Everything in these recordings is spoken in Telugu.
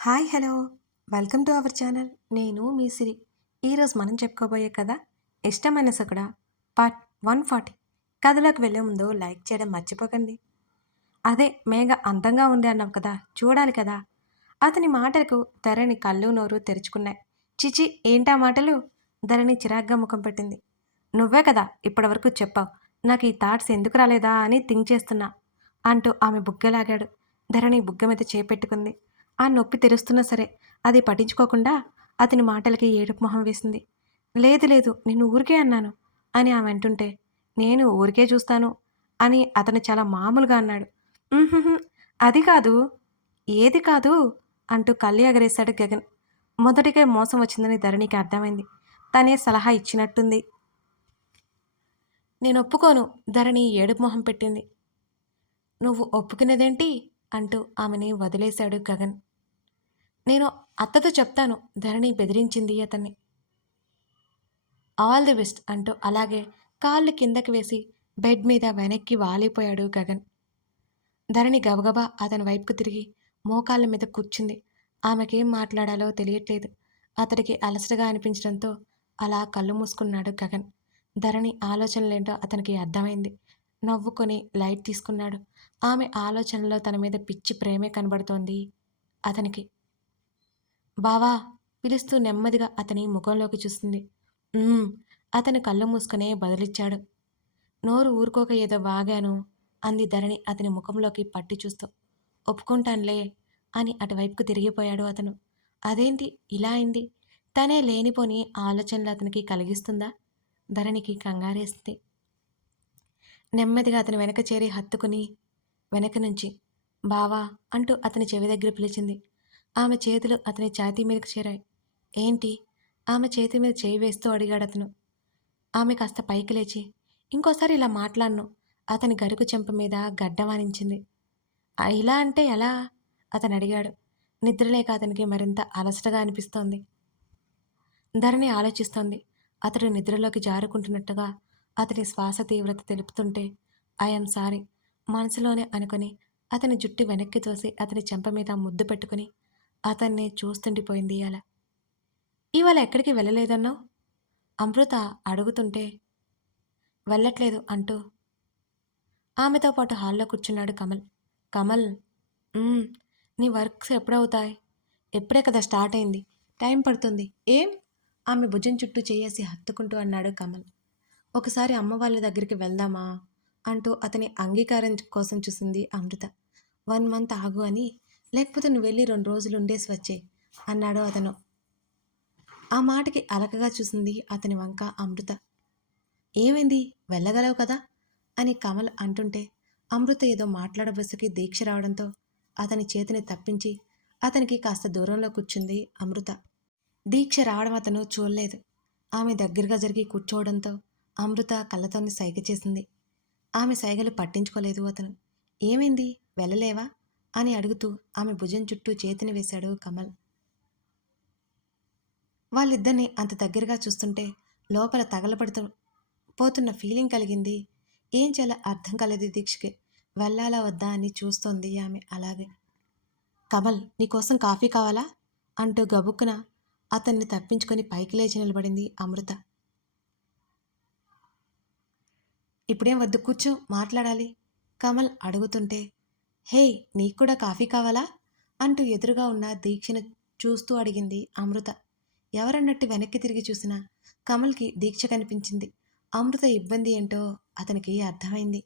Hi hello welcome to our channel. నేను మీ సిరి. ఈరోజు మనం చెప్పుకోబోయే కథ ఇష్టమైన సకుడ పార్ట్ 140. కథలోకి వెళ్ళే ముందు లైక్ చేయడం మర్చిపోకండి. అదే మేఘ అందంగా ఉంది అన్నావు కదా, చూడాలి కదా. అతని మాటలకు ధరణి కళ్ళు నోరు తెరుచుకున్నాయి. చిచి, ఏంటా మాటలు? ధరణి చిరాగ్గా ముఖం పెట్టింది. నువ్వే కదా ఇప్పటివరకు చెప్పావు, నాకు ఈ థాట్స్ ఎందుకు రాలేదా అని థింక్ చేస్తున్నా అంటూ ఆమె బుగ్గలాగాడు. ధరణి బుగ్గ మీద చేపెట్టుకుంది. ఆ నొప్పి తెరుస్తున్నా సరే అది పట్టించుకోకుండా అతని మాటలకి ఏడుపు మొహం వేసింది. లేదు లేదు, నేను ఊరికే అన్నాను అని ఆమె అంటుంటే, నేను ఊరికే చూస్తాను అని అతను చాలా మామూలుగా అన్నాడు. "ఉహుహు, అది కాదు, ఏది కాదు" అంటూ కళ్ళు ఎగరేశాడు గగన్. మొదటికే మోసం వచ్చిందని ధరణికి అర్థమైంది. తనే సలహా ఇచ్చినట్టుంది. నేను ఒప్పుకోను, ధరణి ఏడుపు మొహం పెట్టింది. నువ్వు ఒప్పుకునేదేంటి అంటూ ఆమెని వదిలేశాడు గగన్. నేను అత్తతో చెప్తాను, ధరణి బెదిరించింది అతన్ని. ఆల్ ది బెస్ట్ అంటూ అలాగే కాళ్ళు కిందకి వేసి బెడ్ మీద వెనక్కి వాలిపోయాడు గగన్. ధరణి గబగబా అతని వైపుకు తిరిగి మోకాళ్ళ మీద కూర్చుంది. ఆమెకేం మాట్లాడాలో తెలియట్లేదు. అతడికి అలసటగా అనిపించడంతో అలా కళ్ళు మూసుకున్నాడు గగన్. ధరణి ఆలోచనలేంటో అతనికి అర్థమైంది. నవ్వుకొని లైట్ తీసుకున్నాడు. ఆమె ఆలోచనలో తన మీద పిచ్చి ప్రేమే కనబడుతోంది అతనికి. బావా పిలుస్తూ నెమ్మదిగా అతని ముఖంలోకి చూస్తుంది. "ఉమ్" అతను కళ్ళు మూసుకునే బదులిచ్చాడు. నోరు ఊరుకోక ఏదో వాగాను అంది ధరణి అతని ముఖంలోకి పట్టి చూస్తూ. ఒప్పుకుంటానులే అని అటువైపుకు తిరిగిపోయాడు అతను. అదేంటి ఇలా అయింది? తనే లేనిపోని ఆలోచనలు అతనికి కలిగిస్తుందా? ధరణికి కంగారేస్తుంది. నెమ్మదిగా అతని వెనక చేరి హత్తుకుని వెనక నుంచి బావా అంటూ అతని చెవి దగ్గర పిలిచింది. ఆమె చేతులు అతని ఛాతీ మీదకు చేరాయి. ఏంటి? ఆమె చేతి మీద చేయి వేస్తూ అడిగాడు అతను. ఆమె కాస్త పైకి లేచి, ఇంకోసారి ఇలా మాట్లాడను అతని గరుకు చెంప మీద గడ్డవానించింది. ఇలా అంటే ఎలా? అతను అడిగాడు. నిద్రలేక అతనికి మరింత అలసటగా అనిపిస్తోంది. ధరణి ఆలోచిస్తోంది. అతడు నిద్రలోకి జారుకుంటున్నట్టుగా అతని శ్వాస తీవ్రత తెలుపుతుంటే ఐఎమ్ సారీ మనసులోనే అనుకుని అతని జుట్టు వెనక్కి తోసి అతని చెంప మీద ముద్దు పెట్టుకుని అతన్ని చూస్తుండిపోయింది అలా. ఇవాళ ఎక్కడికి వెళ్ళలేదన్నావు? అమృత అడుగుతుంటే వెళ్ళట్లేదు అంటూ ఆమెతో పాటు హాల్లో కూర్చున్నాడు కమల్. కమల్, "ఉమ్, నీ వర్క్స్ ఎప్పుడవుతాయి? ఎప్పుడే కదా స్టార్ట్ అయింది, టైం పడుతుంది." ఏం? ఆమె భుజం చుట్టూ చేయేసి హత్తుకుంటూ అన్నాడు కమల్. ఒకసారి అమ్మ వాళ్ళ దగ్గరికి వెళ్దామా అంటూ అతని అంగీకారం కోసం చూసింది అమృత. 1 మంత్ ఆగు అని, లేకపోతే నువ్వు వెళ్ళి 2 రోజులు ఉండేసి వచ్చే అన్నాడు అతను. ఆ మాటకి అలకగా చూసింది అతని వంక అమృత. ఏమైంది, వెళ్ళగలవు కదా అని కమల్ అంటుంటే అమృత ఏదో మాట్లాడబోసకి దీక్ష రావడంతో అతని చేతిని తప్పించి అతనికి కాస్త దూరంలో కూర్చుంది అమృత. దీక్ష రావడం అతను చూడలేదు. ఆమె దగ్గరగా జరిగి కూర్చోవడంతో అమృత కళ్ళతోని సైగ చేసింది. ఆమె సైగలు పట్టించుకోలేదు అతను. ఏమైంది, వెళ్ళలేవా అని అడుగుతూ ఆమె భుజం చుట్టూ చేతిని వేశాడు కమల్. వాళ్ళిద్దరినీ అంత దగ్గరగా చూస్తుంటే లోపల తగలబడుతూ పోతున్న ఫీలింగ్ కలిగింది. ఏం చేయాలో అర్థం కాలేదు దీక్షకి. వెళ్ళాలా వద్దా అని చూస్తోంది ఆమె అలాగే. కమల్, నీకోసం కాఫీ కావాలా అంటూ గబుక్కున అతన్ని తప్పించుకొని పైకి లేచి నిలబడింది అమృత. ఇప్పుడేం వద్దు, కూర్చో, మాట్లాడాలి కమల్ అడుగుతుంటే, హే, నీకు కూడా కాఫీ కావాలా అంటూ ఎదురుగా ఉన్న దీక్షను చూస్తూ అడిగింది అమృత. ఎవరన్నట్టు వెనక్కి తిరిగి చూసినా కమల్కి దీక్ష కనిపించింది. అమృత ఇబ్బంది ఏంటో అతనికి అర్థమైంది.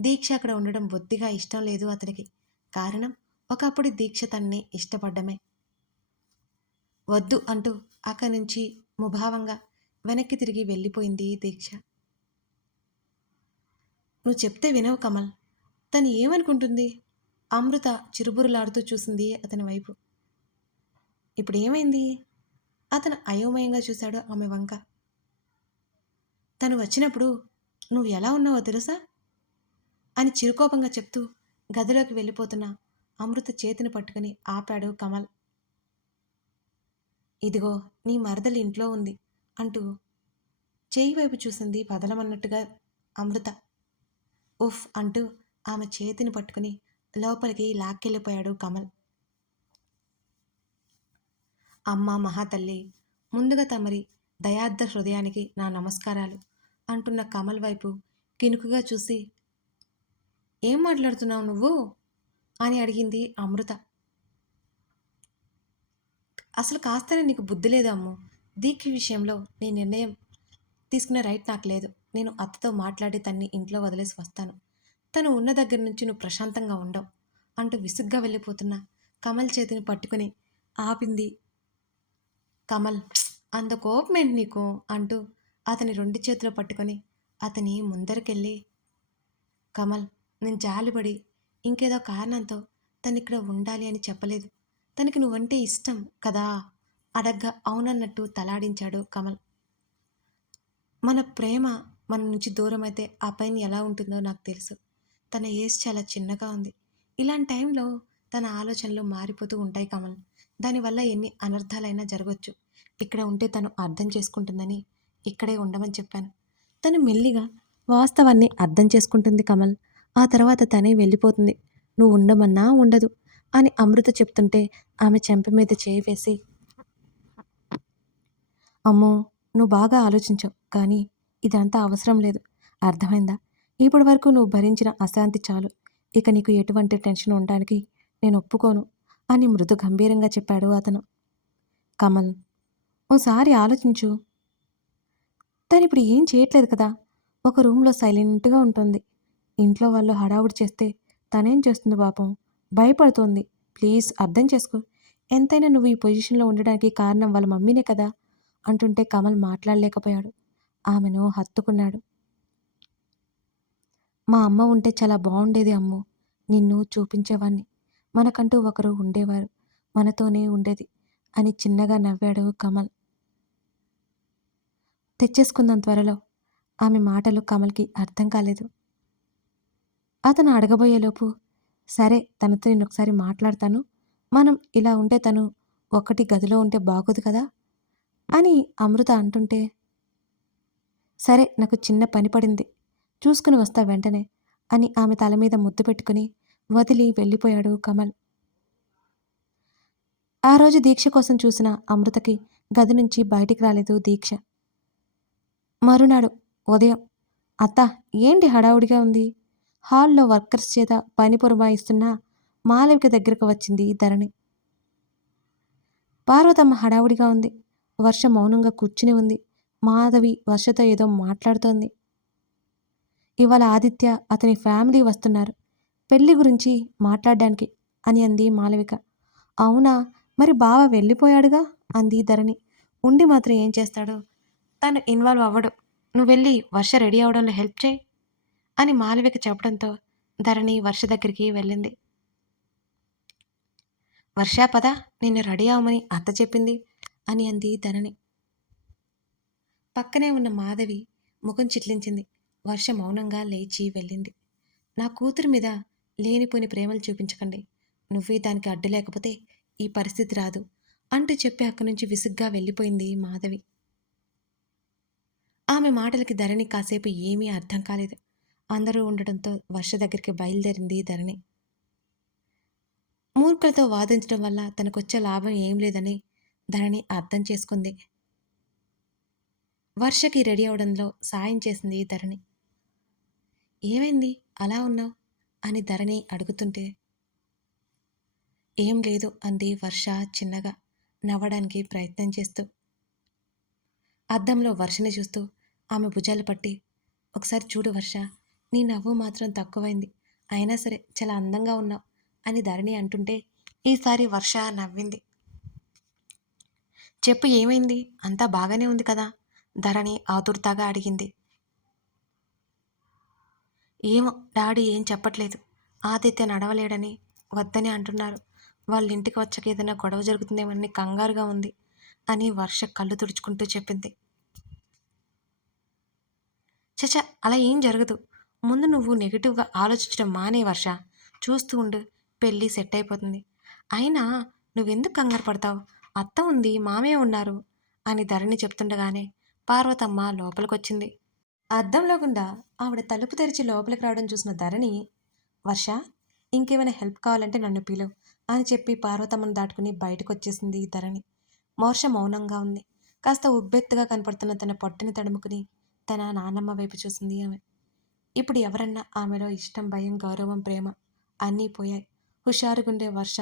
దీక్ష అక్కడ ఉండడం బొత్తిగా ఇష్టం లేదు అతనికి. కారణం, ఒకప్పుడు దీక్ష తన్ని ఇష్టపడ్డమే. వద్దు అంటూ అక్కడి నుంచి ముభావంగా వెనక్కి తిరిగి వెళ్ళిపోయింది దీక్ష. నువ్వు చెప్తే వినవు కమల్, తను ఏమనుకుంటుంది? అమృత చిరుబురులాడుతూ చూసింది అతని వైపు. ఇప్పుడేమైంది? అతను అయోమయంగా చూశాడు ఆమె వంక. తను వచ్చినప్పుడు నువ్వు ఎలా ఉన్నావో తెలుసా అని చిరుకోపంగా చెప్తూ గదిలోకి వెళ్ళిపోతున్న అమృత చేతిని పట్టుకుని ఆపాడు కమల్. ఇదిగో నీ మరదలి ఇంట్లో ఉంది అంటూ చేయి వైపు చూసింది పదలమన్నట్టుగా అమృత. ఉఫ్ అంటూ ఆమె చేతిని పట్టుకుని లోపలికి లాక్కెళ్ళిపోయాడు కమల్. అమ్మ మహాతల్లి, ముందుగా తమరి దయార్ద్ర హృదయానికి నా నమస్కారాలు అంటున్న కమల్ వైపు కినుకుగా చూసి, ఏం మాట్లాడుతున్నావు నువ్వు అని అడిగింది అమృత. అసలు కాస్తనే నీకు బుద్ధి లేదు అమ్ము. దీక్ష విషయంలో నీ నిర్ణయం తీసుకునే రైట్ నాకు లేదు. నేను అత్తతో మాట్లాడి తన్ని ఇంట్లో వదిలేసి వస్తాను. తను ఉన్న దగ్గర నుంచి నువ్వు ప్రశాంతంగా ఉండవు అంటూ విసుగ్గా వెళ్ళిపోతున్న కమల్ చేతిని పట్టుకుని ఆపింది కమల్. అంత కోపమేంటి నీకు అంటూ అతని రెండు చేతులు పట్టుకొని అతని ముందరికెళ్ళి, కమల్, నేను జాలిపడి ఇంకేదో కారణంతో తను ఇక్కడ ఉండాలి అని చెప్పలేదు. తనకి నువ్వంటే ఇష్టం కదా అడగ్గా అవునన్నట్టు తలాడించాడు కమల్. మన ప్రేమ మన నుంచి దూరం అయితే ఆ పైన ఎలా ఉంటుందో నాకు తెలుసు. తన ఏజ్ చాలా చిన్నగా ఉంది. ఇలాంటి టైంలో తన ఆలోచనలు మారిపోతూ ఉంటాయి కమల్. దానివల్ల ఎన్ని అనర్థాలైనా జరగవచ్చు. ఇక్కడ ఉంటే తను అర్థం చేసుకుంటుందని ఇక్కడే ఉండమని చెప్పాను. తను మెల్లిగా వాస్తవాన్ని అర్థం చేసుకుంటుంది కమల్. ఆ తర్వాత తనే వెళ్ళిపోతుంది. నువ్వు ఉండమన్నా ఉండదు అని అమృత చెప్తుంటే ఆమె చెంప మీద చేయి వేసి, అమ్మో, నువ్వు బాగా ఆలోచించావు కానీ ఇదంతా అవసరం లేదు. అర్థమైందా? ఇప్పటి వరకు నువ్వు భరించిన అశాంతి చాలు. ఇక నీకు ఎటువంటి టెన్షన్ ఉండడానికి నేను ఒప్పుకోను అని మృదు గంభీరంగా చెప్పాడు అతను. కమల్, ఓసారి ఆలోచించు. తనిప్పుడు ఏం చేయట్లేదు కదా. ఒక రూమ్లో సైలెంట్గా ఉంటుంది. ఇంట్లో వాళ్ళు హడావుడి చేస్తే తనేం చేస్తుంది పాపం? భయపడుతోంది. ప్లీజ్ అర్థం చేసుకో. ఎంతైనా నువ్వు ఈ పొజిషన్లో ఉండడానికి కారణం వాళ్ళ మమ్మీనే కదా అంటుంటే కమల్ మాట్లాడలేకపోయాడు. ఆమెను హత్తుకున్నాడు. మా అమ్మ ఉంటే చాలా బాగుండేది అమ్ము. నిన్ను చూపించేవాణ్ణి. మనకంటూ ఒకరు ఉండేవారు. మనతోనే ఉండేది అని చిన్నగా నవ్వాడు కమల్. తెచ్చేసుకుందాం త్వరలో. ఆమె మాటలు కమల్కి అర్థం కాలేదు. అతను అడగబోయేలోపు, సరే తనతో నేనొకసారి మాట్లాడతాను. మనం ఇలా ఉంటే తను ఒక్కటి గదిలో ఉంటే బాగోదు కదా అని అమృత అంటుంటే, సరే నాకు చిన్న పని పడింది. చూసుకుని వస్తా వెంటనే అని ఆమె తల మీద ముద్దు పెట్టుకుని వదిలి వెళ్ళిపోయాడు కమల్. ఆ రోజు దీక్ష కోసం చూసిన అమృతకి గది నుంచి బయటికి రాలేదు దీక్ష. మరునాడు ఉదయం, అత్త, ఏంటి హడావుడిగా ఉంది? హాల్లో వర్కర్స్ చేత పని పురమాయిస్తున్న మాలవిక దగ్గరకు వచ్చింది ధరణి. పార్వతమ్మ హడావుడిగా ఉంది. వర్ష మౌనంగా కూర్చుని ఉంది. మాధవి వర్షతో ఏదో మాట్లాడుతోంది. ఇవాళ ఆదిత్య అతని ఫ్యామిలీ వస్తున్నారు పెళ్లి గురించి మాట్లాడడానికి అని అంది మాలవిక. అవునా, మరి బావ వెళ్ళిపోయాడుగా అంది ధరణి. ఉండి మాత్రం ఏం చేస్తాడు? తను ఇన్వాల్వ్ అవ్వడు. నువ్వు వెళ్ళి వర్ష రెడీ అవడంలో హెల్ప్ చేయి అని మాలవిక చెప్పడంతో ధరణి వర్ష దగ్గరికి వెళ్ళింది. వర్ష పద, నిన్ను రెడీ అవ్వమని అత్త చెప్పింది అని అంది ధరణి. పక్కనే ఉన్న మాధవి ముఖం చిట్లించింది. వర్ష మౌనంగా లేచి వెళ్ళింది. నా కూతురి మీద లేనిపోని ప్రేమలు చూపించకండి. నువ్వే దానికి అడ్డు లేకపోతే ఈ పరిస్థితి రాదు అంటూ చెప్పి అక్కడి నుంచి విసుగ్గా వెళ్ళిపోయింది మాధవి. ఆమె మాటలకి ధరణి కాసేపు ఏమీ అర్థం కాలేదు. అందరూ ఉండటంతో వర్ష దగ్గరికి బయలుదేరింది ధరణి. మూర్ఖులతో వాదించడం వల్ల తనకొచ్చే లాభం ఏం లేదని ధరణి అర్థం చేసుకుంది. వర్షకి రెడీ అవడంలో సాయం చేసింది ధరణి. ఏమైంది అలా ఉన్నావు అని ధరణి అడుగుతుంటే, ఏం లేదు అంది వర్ష చిన్నగా నవ్వడానికి ప్రయత్నం చేస్తూ. అద్దంలో వర్షని చూస్తూ ఆమె భుజాలు పట్టి, ఒకసారి చూడు వర్ష, నీ నవ్వు మాత్రం తక్కువైంది. అయినా సరే చాలా అందంగా ఉన్నావు అని ధరణి అంటుంటే ఈసారి వర్ష నవ్వింది. చెప్పు ఏమైంది? అంతా బాగానే ఉంది కదా ధరణి ఆతుర్తాగా అడిగింది. ఏమో, డాడీ ఏం చెప్పట్లేదు. ఆదిత్య నడవలేడని వద్దని అంటున్నారు. వాళ్ళ ఇంటికి వచ్చాక ఏదైనా గొడవ జరుగుతుందేమని కంగారుగా ఉంది అని వర్ష కళ్ళు తుడుచుకుంటూ చెప్పింది. చచ, అలా ఏం జరగదు. ముందు నువ్వు నెగిటివ్గా ఆలోచించడం మానే వర్ష. చూస్తూ ఉండు, పెళ్ళి సెట్ అయిపోతుంది. అయినా నువ్వెందుకు కంగారు పడతావు? అత్త ఉంది, మామయ్య ఉన్నారు అని ధరణి చెప్తుండగానే పార్వతమ్మ లోపలికొచ్చింది. అద్దంలో గుండా ఆవిడ తలుపు తెరిచి లోపలికి రావడం చూసిన ధరణి, వర్ష, ఇంకేమైనా హెల్ప్ కావాలంటే నన్ను పిలువు అని చెప్పి పార్వతమ్మను దాటుకుని బయటకు వచ్చేసింది ధరణి. మోర్ష మౌనంగా ఉంది. కాస్త ఉబ్బెత్తుగా కనపడుతున్న తన పొట్టని తడుముకుని తన నాన్నమ్మ వైపు చూసింది ఆమె. ఇప్పుడు ఎవరన్నా ఆమెలో ఇష్టం, భయం, గౌరవం, ప్రేమ అన్నీ పోయాయి. హుషారుగుండే వర్ష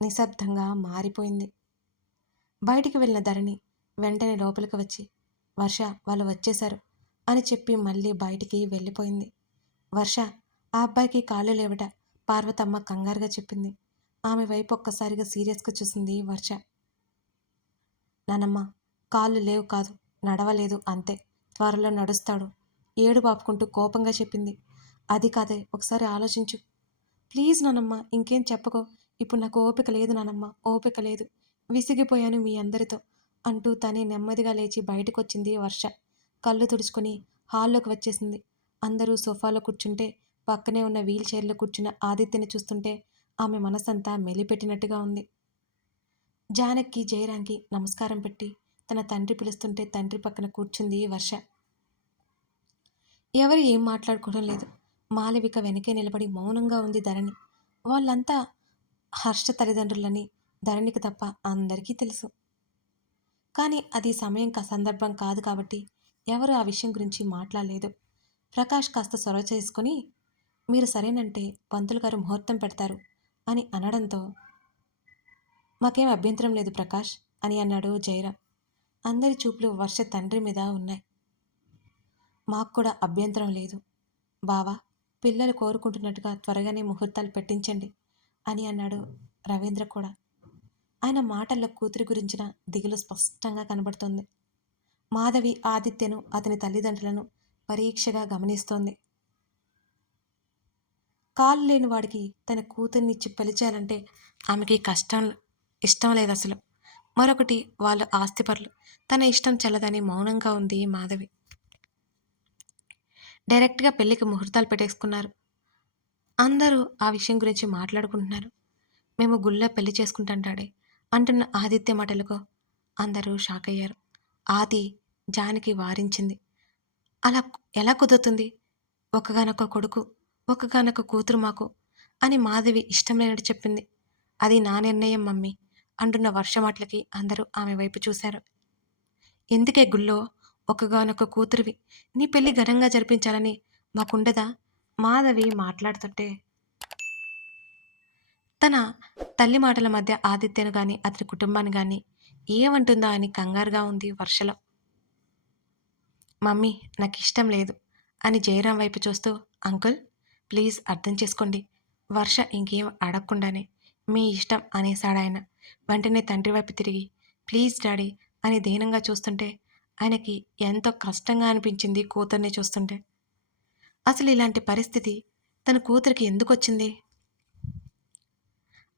నిశ్శబ్దంగా మారిపోయింది. బయటికి వెళ్ళిన ధరణి వెంటనే లోపలికి వచ్చి, వర్ష వాళ్ళు వచ్చేశారు అని చెప్పి మళ్ళీ బయటికి వెళ్ళిపోయింది. వర్ష ఆ అబ్బాయికి కాళ్ళు లేవట పార్వతమ్మ కంగారుగా చెప్పింది. ఆమె వైపు ఒక్కసారిగా సీరియస్గా చూసింది వర్ష. నానమ్మ, కాళ్ళు లేవు కాదు, నడవలేదు అంతే, త్వరలో నడుస్తాడు ఏడు బాపుకుంటూ కోపంగా చెప్పింది. అది కాదే, ఒకసారి ఆలోచించు. ప్లీజ్ నానమ్మ, ఇంకేం చెప్పకో. ఇప్పుడు నాకు ఓపిక లేదు నానమ్మ, ఓపిక లేదు. విసిగిపోయాను మీ అందరితో అంటూ తనే నెమ్మదిగా లేచి బయటకొచ్చింది వర్ష. కళ్ళు తుడుచుకొని హాల్లోకి వచ్చేసింది. అందరూ సోఫాలో కూర్చుంటే పక్కనే ఉన్న వీల్ చైర్లో కూర్చున్న ఆదిత్యని చూస్తుంటే ఆమె మనసంతా మెలిపెట్టినట్టుగా ఉంది. జానకి జయరాంకి నమస్కారం పెట్టి తన తండ్రి పిలుస్తుంటే తండ్రి పక్కన కూర్చుంది వర్ష. ఎవరు ఏం మాట్లాడుకోవడం లేదు. మాలవిక వెనకే నిలబడి మౌనంగా ఉంది ధరణి. వాళ్ళంతా హర్ష తల్లిదండ్రులని ధరణికి తప్ప అందరికీ తెలుసు. కానీ అది సమయం సందర్భం కాదు కాబట్టి ఎవరు ఆ విషయం గురించి మాట్లాడలేదు. ప్రకాష్ కాస్త చొరవ చేసుకుని, మీరు సరేనంటే పంతులు గారు ముహూర్తం పెడతారు అని అనడంతో, మాకేం అభ్యంతరం లేదు ప్రకాష్ అని అన్నాడు జయరాం. అందరి చూపులు వర్ష తండ్రి మీద ఉన్నాయి. మాకు కూడా అభ్యంతరం లేదు బావా, పిల్లలు కోరుకుంటున్నట్టుగా త్వరగానే ముహూర్తాలు పెట్టించండి అని అన్నాడు రవీంద్ర కూడా. ఆయన మాటల్లో కూతురి గురించిన దిగులు స్పష్టంగా కనబడుతోంది. మాధవి ఆదిత్యను అతని తల్లిదండ్రులను పరీక్షగా గమనిస్తోంది. కాలు లేని వాడికి తన కూతుర్నిచ్చి పెళ్లి చేయాలంటే ఆమెకి ఇష్టం లేదు అసలు. మరొకటి, వాళ్ళు ఆస్తిపరులు. తన ఇష్టం చెల్లదని మౌనంగా ఉంది మాధవి. డైరెక్ట్గా పెళ్లికి ముహూర్తాలు పెట్టేసుకున్నారు. అందరూ ఆ విషయం గురించి మాట్లాడుకుంటున్నారు. మేము గుళ్ళో పెళ్లి చేసుకుంటాంటాడే అంటున్న ఆదిత్య మాటలకు అందరూ షాక్ అయ్యారు. ఆది జానకి వారించింది. అలా ఎలా కుదురుతుంది? ఒకగానొక కొడుకు, ఒకగానొక కూతురు మాకు అని మాధవి ఇష్టం లేనట్టు చెప్పింది. అది నా నిర్ణయం మమ్మీ అంటున్న వర్ష మాటలకి అందరూ ఆమె వైపు చూశారు. ఎందుకే గుళ్ళో ఒకగానొక కూతురివి, నీ పెళ్లి ఘనంగా జరిపించాలని మాకుండదా? మాధవి మాట్లాడుతుంటే తన తల్లి మాటల మధ్య ఆదిత్యను గాని అతని కుటుంబాన్ని గాని ఏమంటుందా అని కంగారుగా ఉంది వర్షలో. మమ్మీ, నాకు ఇష్టం లేదు అని జయరాం వైపు చూస్తూ, అంకుల్ ప్లీజ్ అర్థం చేసుకోండి. వర్ష ఇంకేం అడగకుండానే మీ ఇష్టం అనేశాడాయన. వెంటనే తండ్రి వైపు తిరిగి, ప్లీజ్ డాడీ అని దీనంగా చూస్తుంటే ఆయనకి ఎంతో కష్టంగా అనిపించింది కూతుర్ని చూస్తుంటే. అసలు ఇలాంటి పరిస్థితి తన కూతురికి ఎందుకు వచ్చింది?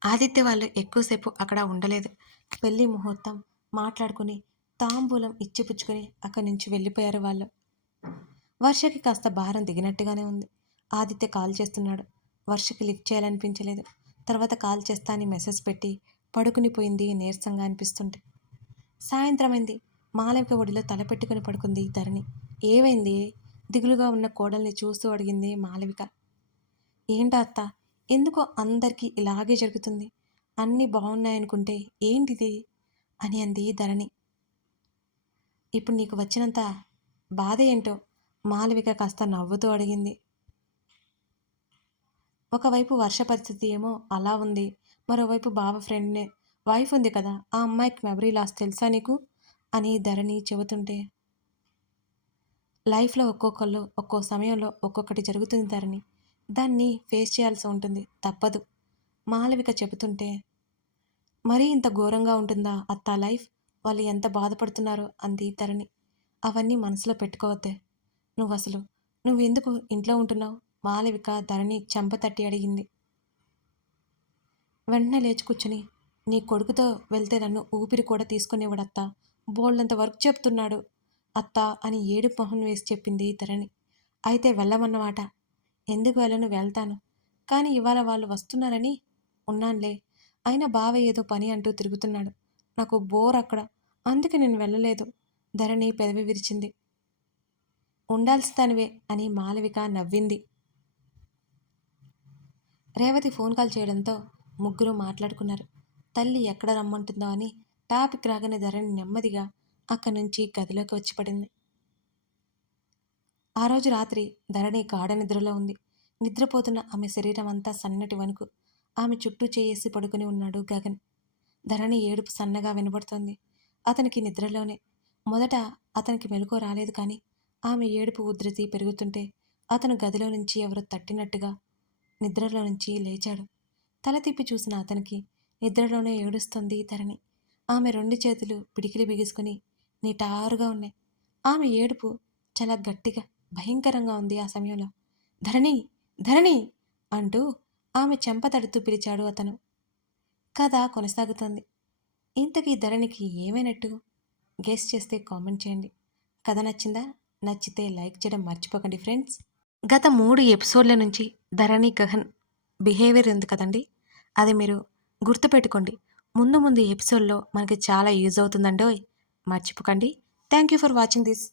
ఆదిత్య వాళ్ళు ఎక్కువసేపు అక్కడ ఉండలేదు. పెళ్లి ముహూర్తం మాట్లాడుకుని తాంబూలం ఇచ్చిపుచ్చుకొని అక్కడి నుంచి వెళ్ళిపోయారు వాళ్ళు. వర్షకి కాస్త భారం దిగినట్టుగానే ఉంది. ఆదిత్య కాల్ చేస్తున్నాడు. వర్షకి లిఫ్ట్ చేయాలనిపించలేదు. తర్వాత కాల్ చేస్తా అని మెసేజ్ పెట్టి పడుకుని పోయింది నీరసంగా అనిపిస్తుంటే. సాయంత్రమైంది. మాలవిక ఒడిలో తలపెట్టుకుని పడుకుంది ధరణి. ఏమైంది? దిగులుగా ఉన్న కోడల్ని చూస్తూ అడిగింది మాలవిక. ఏంటా అత్త, ఎందుకో అందరికీ ఇలాగే జరుగుతుంది. అన్నీ బాగున్నాయనుకుంటే ఏంటిది అని అంది ధరణి. ఇప్పుడు నీకు వచ్చినంత బాధ ఏంటో మాలవిక కాస్త నవ్వుతూ అడిగింది. ఒకవైపు వర్ష పరిస్థితి ఏమో అలా ఉంది. మరోవైపు బావ ఫ్రెండ్నే వైఫ్ ఉంది కదా, ఆ అమ్మాయికి మెమరీ లాస్ తెలుసా నీకు అని ధరణి చెబుతుంటే, లైఫ్లో ఒక్కొక్కళ్ళు ఒక్కో సమయంలో ఒక్కొక్కటి జరుగుతుంది ధరణి, దాన్ని ఫేస్ చేయాల్సి ఉంటుంది, తప్పదు మాలవిక చెబుతుంటే, మరీ ఇంత ఘోరంగా ఉంటుందా అత్త లైఫ్, వాళ్ళు ఎంత బాధపడుతున్నారో అంది ధరణి. అవన్నీ మనసులో పెట్టుకోవద్దే. నువ్వసలు నువ్వెందుకు ఇంట్లో ఉంటున్నావు? మాలవిక ధరణి చెంప తట్టి అడిగింది. వెంటనే లేచి కూర్చుని, నీ కొడుకుతో వెళ్తే నన్ను ఊపిరి కూడా తీసుకునివ్వడత్తా, బోల్డంత వర్క్ చెప్తున్నాడు అత్తా అని ఏడుపు మొహం వేసి చెప్పింది ధరణి. అయితే వెళ్ళమన్నమాట. ఎందుకు వెళ్ళను, వెళ్తాను. కానీ ఇవాళ వాళ్ళు వస్తున్నారని ఉన్నాన్లే. అయినా బావ ఏదో పని అంటూ తిరుగుతున్నాడు. నాకు బోర్ అక్కడ, అందుకే నేను వెళ్ళలేదు. ధరణి పెదవి విరిచింది. ఉండాల్సిదానివే అని మాలవిక నవ్వింది. రేవతి ఫోన్ కాల్ చేయడంతో ముగ్గురు మాట్లాడుకున్నారు. తల్లి ఎక్కడ రమ్మంటుందో అని టాపిక్ రాగానే ధరణి నెమ్మదిగా అక్కడి నుంచి గదిలోకి వచ్చి పడింది. ఆ రోజు రాత్రి ధరణి గాఢ నిద్రలో ఉంది. నిద్రపోతున్న ఆమె శరీరం అంతా సన్నటి వణుకు. ఆమె చుట్టూ చేయేసి పడుకుని ఉన్నాడు గగన్. ధరణి ఏడుపు సన్నగా వినబడుతోంది. అతనికి నిద్రలోనే. మొదట అతనికి మెలకువ రాలేదు కానీ ఆమె ఏడుపు ఉధృతి పెరుగుతుంటే అతను గదిలో నుంచి ఎవరో తట్టినట్టుగా నిద్రలో నుంచి లేచాడు. తల తిప్పి చూసిన అతనికి నిద్రలోనే ఏడుస్తుంది ధరణి. ఆమె 2 చేతులు పిడికిలి బిగుసుకుని నిటారుగా ఉన్నాయి. ఆమె ఏడుపు చాలా గట్టిగా, భయంకరంగా ఉంది ఆ సమయంలో. ధరణి! ధరణి! అంటూ ఆమె చెంప తడుతూ పిలిచాడు అతను. కథ కొనసాగుతోంది. ఇంతకీ ధరణికి ఏమైనట్టు? గెస్ చేస్తే కామెంట్ చేయండి. కథ నచ్చిందా? నచ్చితే లైక్ చేయడం మర్చిపోకండి ఫ్రెండ్స్. గత 3 ఎపిసోడ్ల నుంచి ధరణి, గగన్ బిహేవియర్ ఉంది కదండి! అది మీరు గుర్తుపెట్టుకోండి. ముందు ముందు ఎపిసోడ్‌లో మనకి చాలా యూజ్ అవుతుందండోయ్! మర్చిపోకండి. Thank you for watching this.